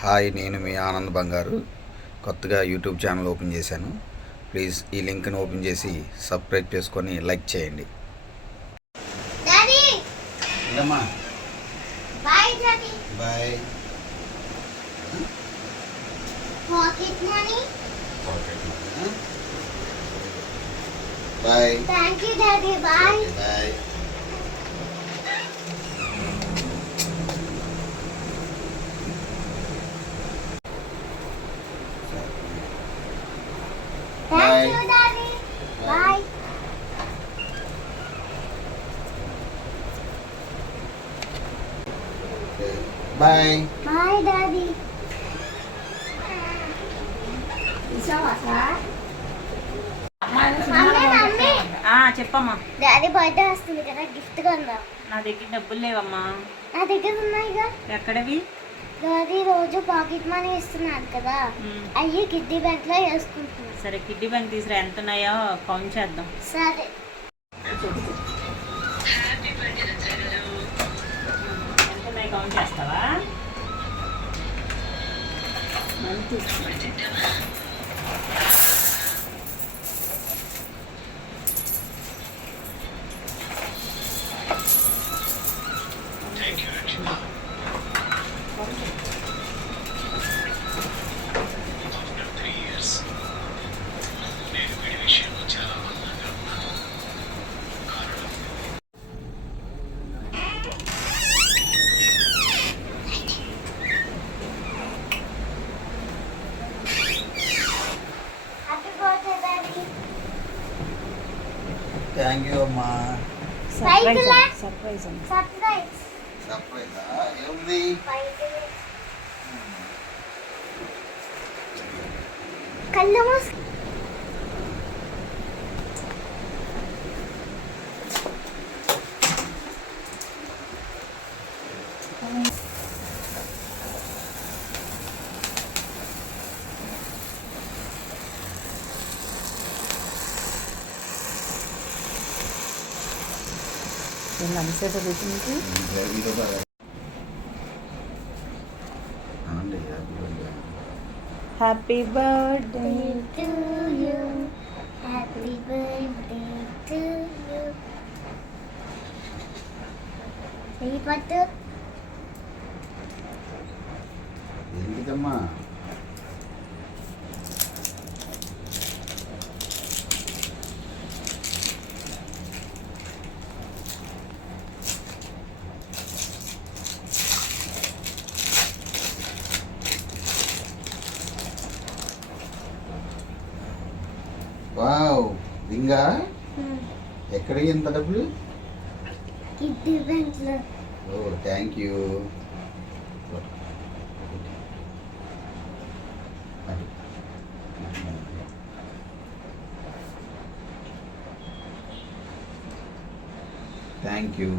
హాయ్, నేను మీ ఆనంద్ బంగారు. కొత్తగా యూట్యూబ్ ఛానల్ ఓపెన్ చేశాను. ప్లీజ్ ఈ లింక్ని ఓపెన్ చేసి సబ్స్క్రైబ్ చేసుకొని లైక్ చేయండి. Bye bye. Thank you daddy. Bye bye. Thank you, Daddy. Bye. Bye. Bye, Daddy. చెప్పమ్మా. డాడీ బర్త్డే వస్తుంది కదా, గిఫ్ట్ కొందాం. నా దగ్గర డబ్బులు లేవమ్మా. నా దగ్గర ఉన్నాయిగా. ఎక్కడవి? డాడీ రోజు పాకెట్ మనీ ఇస్తున్నాడు కదా, అయ్యి కిడ్డీ బ్యాంక్ లో వేసుకుంటున్నాను. సరే, కిడ్డీ బ్యాంక్ తీసుకురా. ఎంత ఉన్నాయో కౌంట్ చేద్దాం. సరే. ఎంత ఉన్నాయి కౌంట్ చేస్తావా? థ్యాంక్ యూ అమ్మా. సర్ప్రైజ్ ఏముంది? కళ్ళు happy birthday to you. Happy birthday to you. చెయ్యి పట్టు. ఏంటిదమ్మా? వావ్, రింగా? ఎక్కడికి ఎంత డబ్బులు? కిడ్డీ బ్యాంక్ లో. ఓ, థ్యాంక్ యూ. Thank you.